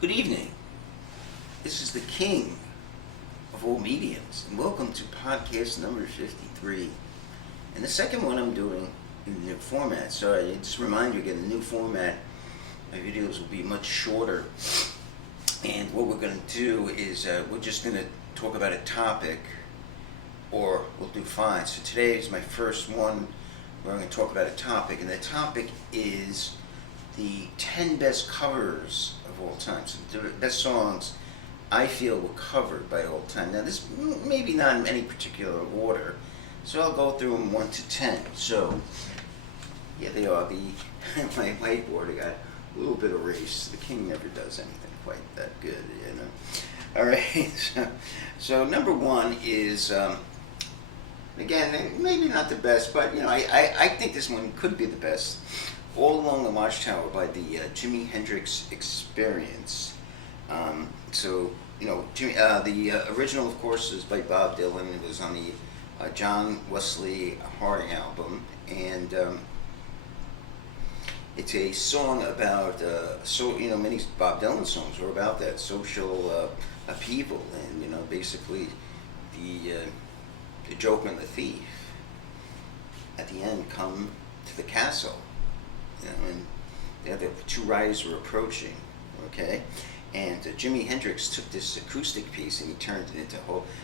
Good evening. This is the king of all mediums, and welcome to podcast number 53. And the second one I'm doing in the new format. So I just remind you again, the new format, my videos will be much shorter. And what we're going to do is we're just going to talk about a topic, or we'll do five. So today is my first one where I'm going to talk about a topic, and the topic is the 10 best covers of all time. So the best songs I feel were covered by all time. Now this maybe not in any particular order, so I'll go through them 1 to 10. So yeah, they are. My whiteboard, I got a little bit of race. The king never does anything quite that good, you know. All right. So number one is again, maybe not the best, but you know, I think this one could be the best. All Along the Watchtower by the Jimi Hendrix Experience. So, you know, the original, of course, is by Bob Dylan. It was on the John Wesley Harding album, and it's a song about many Bob Dylan songs were about that social upheaval, and you know, basically the joker and the thief at the end come to the castle. You know, and the two riders were approaching, okay? And Jimi Hendrix took this acoustic piece and he turned it into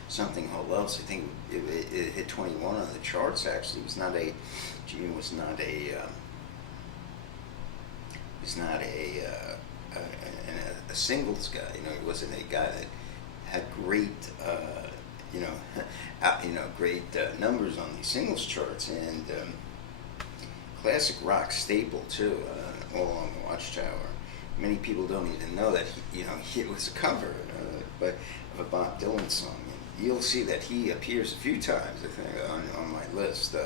something whole else. I think it hit 21 on the charts, actually. Jimi was not a singles guy. You know, he wasn't a guy that had great, great numbers on these singles charts, and classic rock staple too, All Along the Watchtower. Many people don't even know that it was a cover, but of a Bob Dylan song. And you'll see that he appears a few times, I think, on my list.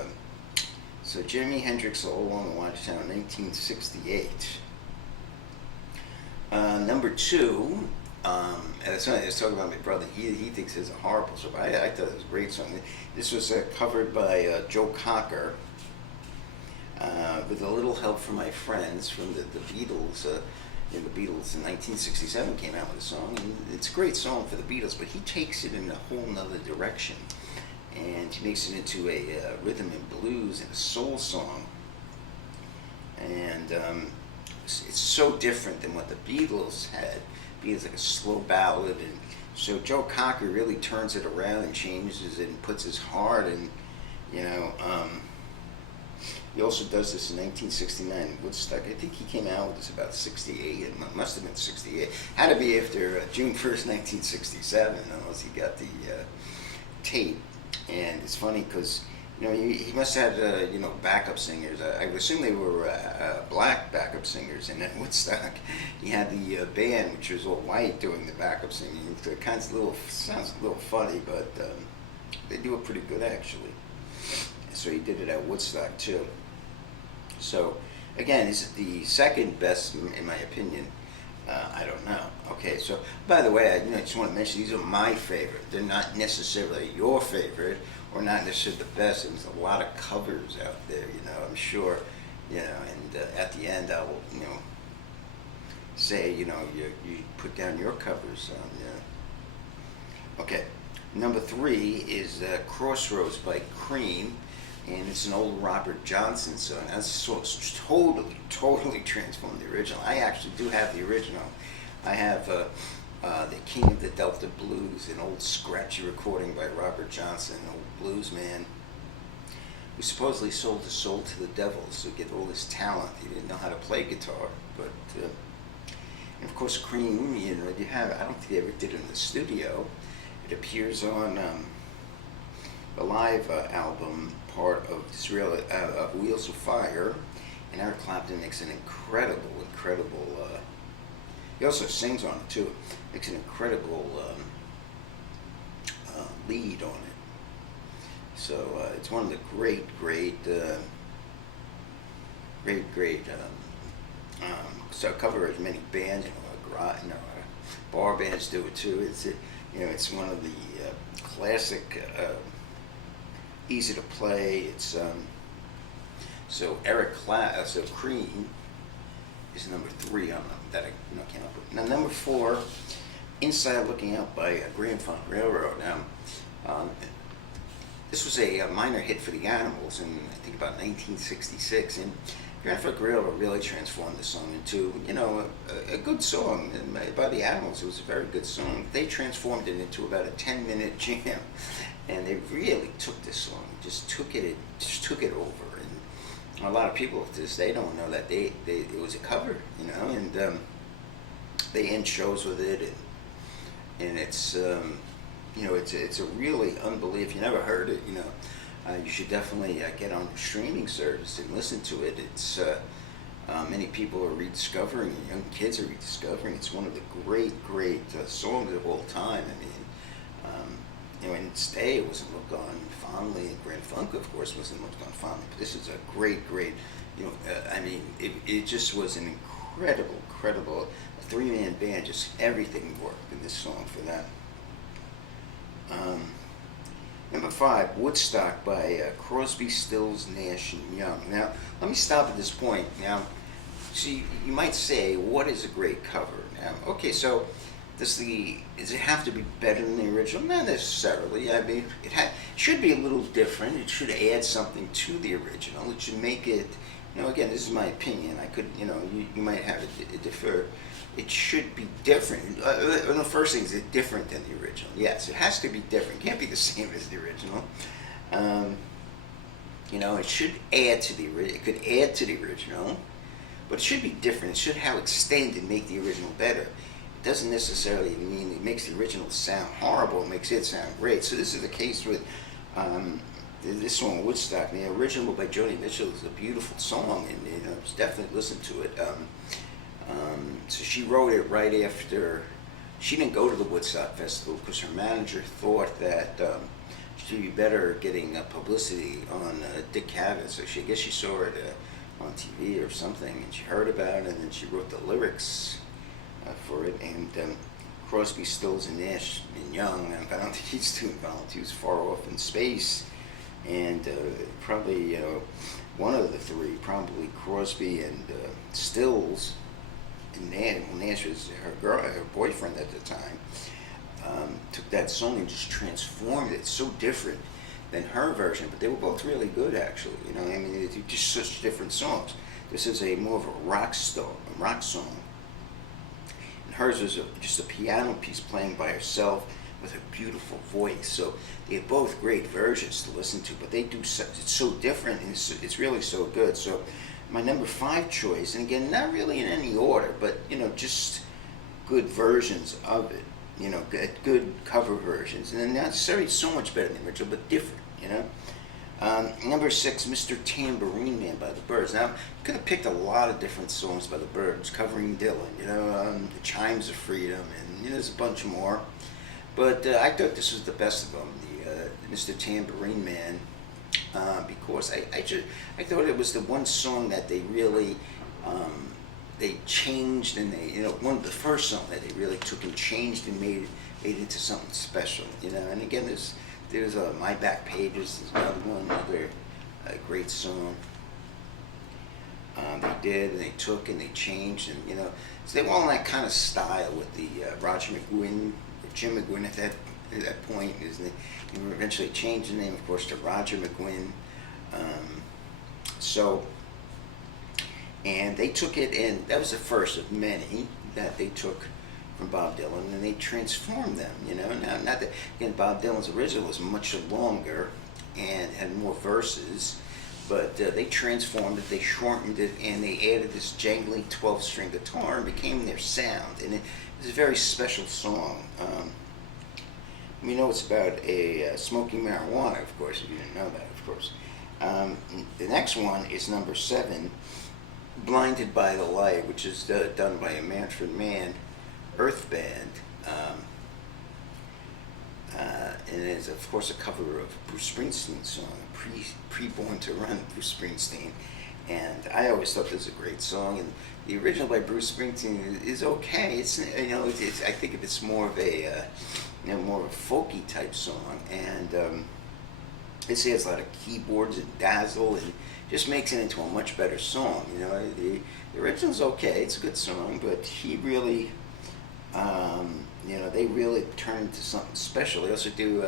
So Jimi Hendrix, All Along the Watchtower, 1968. Number two, that's when I was talking about my brother. He thinks it's a horrible song. I thought it was a great song. This was covered by Joe Cocker. With a little help from my friends from the Beatles. The Beatles in 1967 came out with a song, and it's a great song for the Beatles, but he takes it in a whole nother direction, and he makes it into a rhythm and blues and a soul song, and it's so different than what the Beatles had. Beatles like a slow ballad, and so Joe Cocker really turns it around and changes it and puts his heart in, you know. He also does this in 1969 Woodstock. I think he came out with this about 68. It must have been 68. Had to be after June 1st, 1967, unless he got the tape. And it's funny because, you know, he must have had, backup singers. I would assume they were black backup singers. And at Woodstock, he had the band, which was all white, doing the backup singing. It sounds a little funny, but they do it pretty good, actually. So he did it at Woodstock too. So again, is it the second best in my opinion? I don't know. Okay, so by the way, I just want to mention these are my favorite. They're not necessarily your favorite, or not necessarily the best. There's a lot of covers out there, I'm sure, and at the end I will, say, you put down your covers. Okay, number three is Crossroads by Cream. And it's an old Robert Johnson song. That's totally transformed the original. I actually do have the original. I have the King of the Delta Blues, an old scratchy recording by Robert Johnson, an old blues man who supposedly sold his soul to the devil to get all his talent. He didn't know how to play guitar, but and of course Cream. You have. I don't think they ever did it in the studio. It appears on the live album part of Wheels of Fire, and Eric Clapton makes an incredible he also sings on it too, makes an incredible lead on it. So it's one of the great so cover as many bands, bar bands do it too. It's one of the classic easy to play. It's so Cream is number 3 on that I came up with. Now number 4, Inside Looking Out by Grand Funk Railroad. Now, this was a minor hit for the Animals in, I think, about 1966, and Grand Funk Railroad really transformed the song into, a good song. And by the Animals, it was a very good song. They transformed it into about a 10-minute jam, and they really took this song, just took it over. And a lot of people to this day don't know that it was a cover, and they end shows with it, and it's it's a really unbelievable. If you never heard it, you should definitely get on the streaming service and listen to it. It's many people are rediscovering it. Young kids are rediscovering it. It's one of the great songs of all time. I mean, in its day, it wasn't looked on fondly, and Grand Funk, of course, wasn't looked on fondly. But this is a great. It just was an incredible 3-man band. Just everything worked in this song for that. Number 5, Woodstock by Crosby, Stills, Nash and Young. Now, let me stop at this point. Now, see, you might say, what is a great cover? Now, okay, so does it have to be better than the original? Not necessarily. I mean, it should be a little different. It should add something to the original. It should make it, again, this is my opinion. I could, you might have it differ. It should be different. The first thing is it different than the original. Yes, it has to be different. It can't be the same as the original. It should add to the original. It could add to the original, but it should be different. It should extend and make the original better. It doesn't necessarily mean it makes the original sound horrible. It makes it sound great. So this is the case with this song, Woodstock. The original by Joni Mitchell is a beautiful song, and definitely listen to it. So she wrote it right after. She didn't go to the Woodstock Festival because her manager thought that she'd be better getting publicity on Dick Cavett. So I guess she saw it on TV or something, and she heard about it, and then she wrote the lyrics for it. And Crosby, Stills, and Nash and Young. I don't think he's too involved. He was far off in space, and probably one of the three, probably Crosby and Stills. And Nash was her boyfriend at the time, took that song and just transformed it. So different than her version, but they were both really good, actually. They're just such different songs. This is more of a rock song, and hers was just a piano piece playing by herself with her beautiful voice. So they're both great versions to listen to, but they do it's so different, and it's really so good. So my number 5 choice, and again, not really in any order, but just good versions of it. Good cover versions, and not necessarily so much better than the original, but different. Number 6, Mr. Tambourine Man by the Byrds. Now, I could have picked a lot of different songs by the Byrds covering Dylan. The Chimes of Freedom, and there's a bunch more. But I thought this was the best of them, the Mr. Tambourine Man. Because I thought it was the one song that they really they changed, and one of the first songs that they really took and changed and made into something special. And again, there's My Back Pages is another great song. They did, and they took, and they changed, and so they were all in that kind of style with the Roger McGuinn, or Jim McGuinn at that point, isn't it? And eventually changed the name, of course, to Roger McGuinn. And they took it, and that was the first of many that they took from Bob Dylan, and they transformed them. Now, not that again, Bob Dylan's original was much longer and had more verses, but they transformed it, they shortened it, and they added this jangly 12-string guitar, and became their sound. And it was a very special song. We know it's about smoking marijuana, of course, if you didn't know that, of course. The next one is number 7, Blinded by the Light, which is done by a Manfred Mann Earth Band. And it is, of course, a cover of Bruce Springsteen's song, Pre-Born to Run, Bruce Springsteen. And I always thought this was a great song. And the original by Bruce Springsteen is okay. It's I think it's more of a more of a folky type song, and it has a lot of keyboards and dazzle, and just makes it into a much better song. The original's okay; it's a good song, but he really They really turn into something special. They also do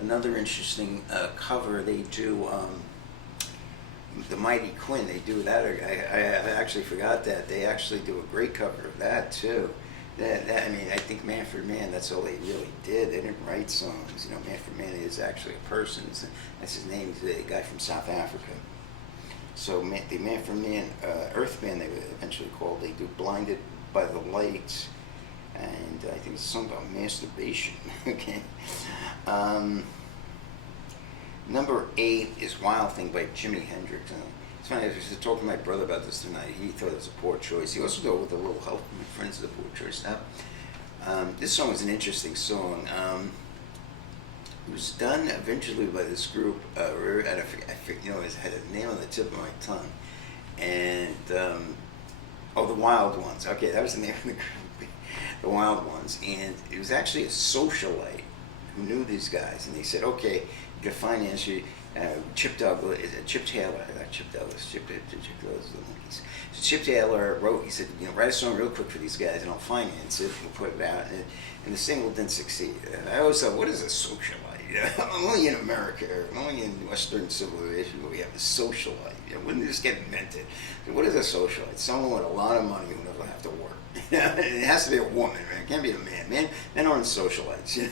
another interesting cover. They do the Mighty Quinn. They do that. I actually forgot that. They actually do a great cover of that too. I think Manfred Mann, that's all they really did. They didn't write songs. Manfred Mann is actually a person. That's his name. He's a guy from South Africa. So the Manfred Mann, Earth Band, they were eventually called. They do Blinded by the Light, and I think it's a song about masturbation. Okay. Number 8 is Wild Thing by Jimi Hendrix. It's funny, I was just talking to my brother about this tonight. He thought it was a poor choice. He also thought with a little help from my friends it was a poor choice. Now, this song is an interesting song. It was done eventually by this group, it had a name on the tip of my tongue. And, the Wild Ones. Okay, that was the name of the group, the Wild Ones. And it was actually a socialite who knew these guys. And they said, okay, you can finance you. Chip Taylor, not Chip Douglas, Chip Douglas, the Monkees. So Chip Taylor wrote, he said, write a song real quick for these guys and I'll finance it and put it out. And the single didn't succeed. And I always thought, what is a socialite? Only in America, or only in Western civilization where we have a socialite. When did this get invented? So what is a socialite? Someone with a lot of money who doesn't have to work. It has to be a woman, man. It can't be a man. Men aren't socialites.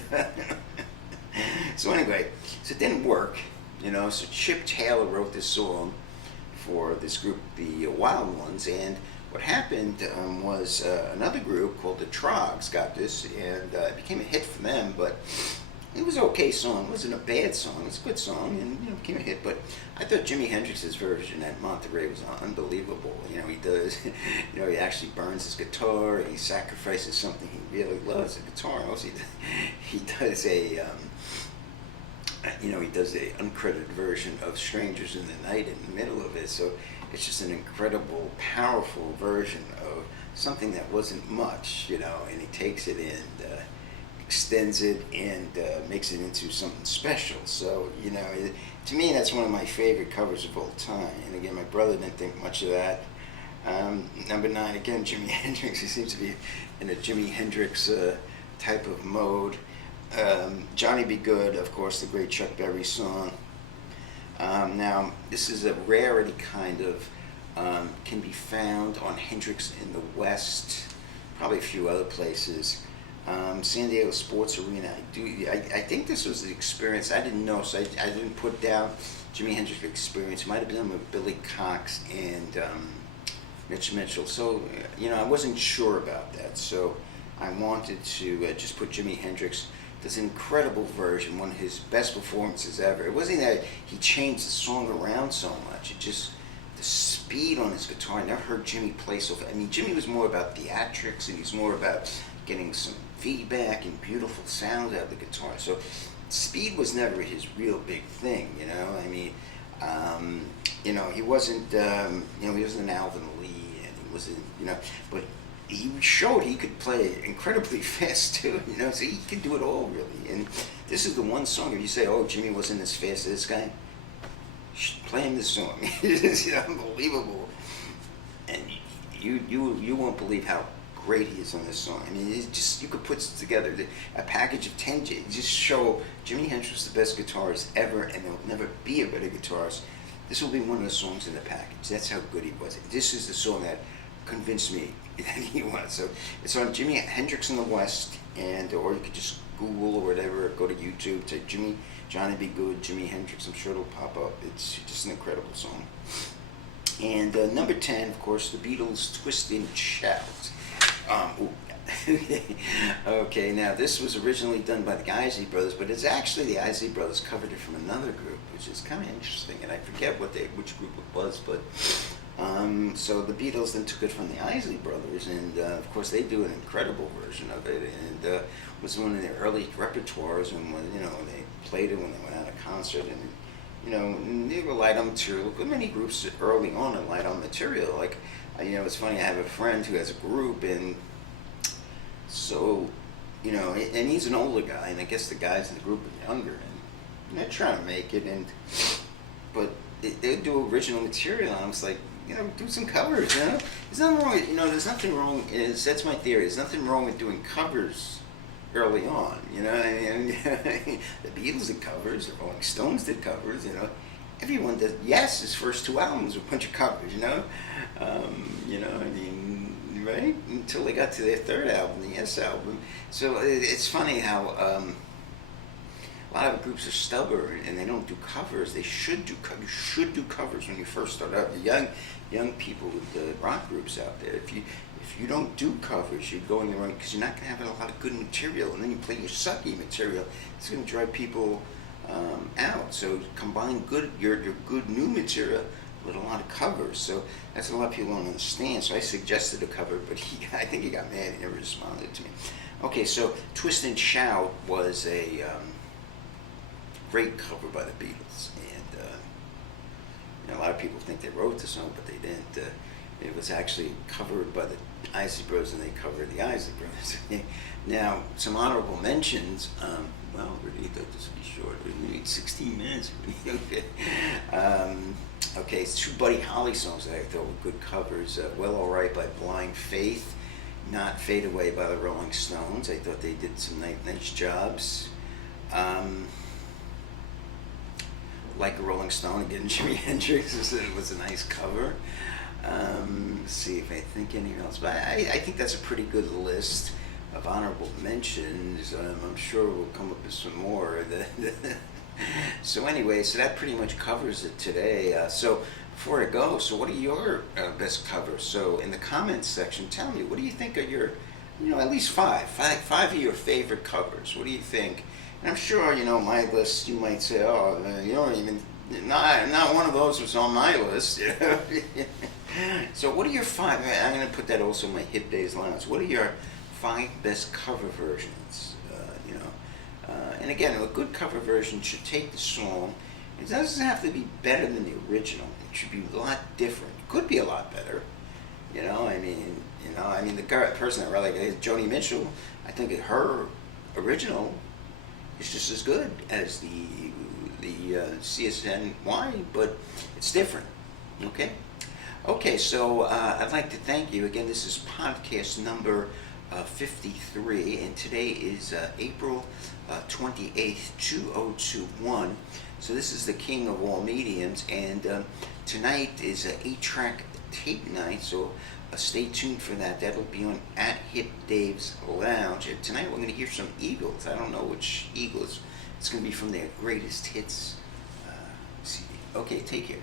So anyway, so it didn't work. So Chip Taylor wrote this song for this group, the Wild Ones, and what happened was another group called the Troggs got this, and it became a hit for them, but it was an okay song. It wasn't a bad song. It's a good song, and it became a hit. But I thought Jimi Hendrix's version at Monterey was unbelievable. He does, he actually burns his guitar. He sacrifices something he really loves, the guitar. And also, he does a, he does a uncredited version of "Strangers in the Night" in the middle of it. So it's just an incredible, powerful version of something that wasn't much, and he takes it and extends it and makes it into something special. So, to me, that's one of my favorite covers of all time. And again, my brother didn't think much of that. Number 9, again, Jimi Hendrix. He seems to be in a Jimi Hendrix type of mode. Johnny Be Good, of course, the great Chuck Berry song. Now, this is a rarity kind of, can be found on Hendrix in the West, probably a few other places. San Diego Sports Arena. I think this was the experience. I didn't know, so I didn't put down Jimi Hendrix's experience. It might have been with Billy Cox and Mitch Mitchell. So, I wasn't sure about that. So I wanted to just put Jimi Hendrix. This incredible version, one of his best performances ever. It wasn't that he changed the song around so much. It just, the speed on his guitar. I never heard Jimmy play so fast. Jimmy was more about theatrics, and he's more about getting some feedback and beautiful sound out of the guitar. So speed was never his real big thing, he wasn't, he wasn't an Alvin Lee, and he wasn't, but he showed he could play incredibly fast too, so he could do it all really. And this is the one song, if you say, oh, Jimmy wasn't as fast as this guy, play him this song. It's unbelievable. And you won't believe how great he is on this song. It's just, you could put together a package of 10, just show Jimi Hendrix the best guitarist ever, and there will never be a better guitarist. This will be one of the songs in the package. That's how good he was. This is the song that convinced me that he was. So it's on Jimi Hendrix in the West, or you could just Google or whatever, go to YouTube, type Johnny Be Good, Jimi Hendrix. I'm sure it'll pop up. It's just an incredible song. And number 10, of course, the Beatles' Twist and Shout. Okay, now this was originally done by the Isley Brothers, but it's actually the Isley Brothers covered it from another group, which is kind of interesting, and I forget which group it was, but so the Beatles then took it from the Isley Brothers, and of course they do an incredible version of it, and was one of their early repertoires, and when they played it when they went out of concert, and they were light on material. Many groups early on are light on material, like. It's funny, I have a friend who has a group, and so, and he's an older guy, and I guess the guys in the group are younger, and they're trying to make it, but they do original material, and I was like, do some covers. There's nothing wrong. There's nothing wrong. That's my theory. There's nothing wrong with doing covers early on. The Beatles did covers. The Rolling Stones did covers. Everyone did. Yes, his first two albums were a bunch of covers. Right until they got to their third album, the Yes album. So it's funny how a lot of groups are stubborn and they don't do covers. They should do. You should do covers when you first start out. The young people with the rock groups out there. If you don't do covers, you're going the wrong, because you're not going to have a lot of good material, and then you play your sucky material. It's going to drive people out. So combine your good new material with a lot of covers. So that's a lot of people don't understand. So I suggested a cover, but I think he got mad. He never responded to me. Okay, so Twist and Shout was a great cover by the Beatles, and a lot of people think they wrote the song, but they didn't. It was actually covered by the Isley Brothers, and they covered the Isley Brothers. Now, some honorable mentions. Really, this will be short. We need 16 minutes. Okay, it's two Buddy Holly songs that I thought were good covers. Well Alright by Blind Faith, Not Fade Away by the Rolling Stones. I thought they did some nice jobs. Like a Rolling Stone, again, Jimi Hendrix was a nice cover. Let's see if I think anything else. But I think that's a pretty good list of honorable mentions. I'm sure we'll come up with some more. So anyway, so that pretty much covers it today. So before I go, so what are your best covers? So in the comments section, tell me, what do you think are your, at least five of your favorite covers? What do you think? And I'm sure, my list, you might say, you don't even, not one of those was on my list. So what are your five? I'm going to put that also in my Hit Days Lounge. What are your 5 best cover versions? And again, a good cover version should take the song. It doesn't have to be better than the original. It should be a lot different. It could be a lot better. The person I really like is Joni Mitchell. I think her original is just as good as the CSNY, but it's different. Okay, so I'd like to thank you. Again, this is podcast number 53, and today is April 28th, 2021. So this is the king of all mediums, and tonight is an 8-track tape night, so stay tuned for that. That'll be on at Hip Dave's Lounge. And tonight we're going to hear some Eagles. I don't know which Eagles. It's going to be from their greatest hits CD. Okay, take care.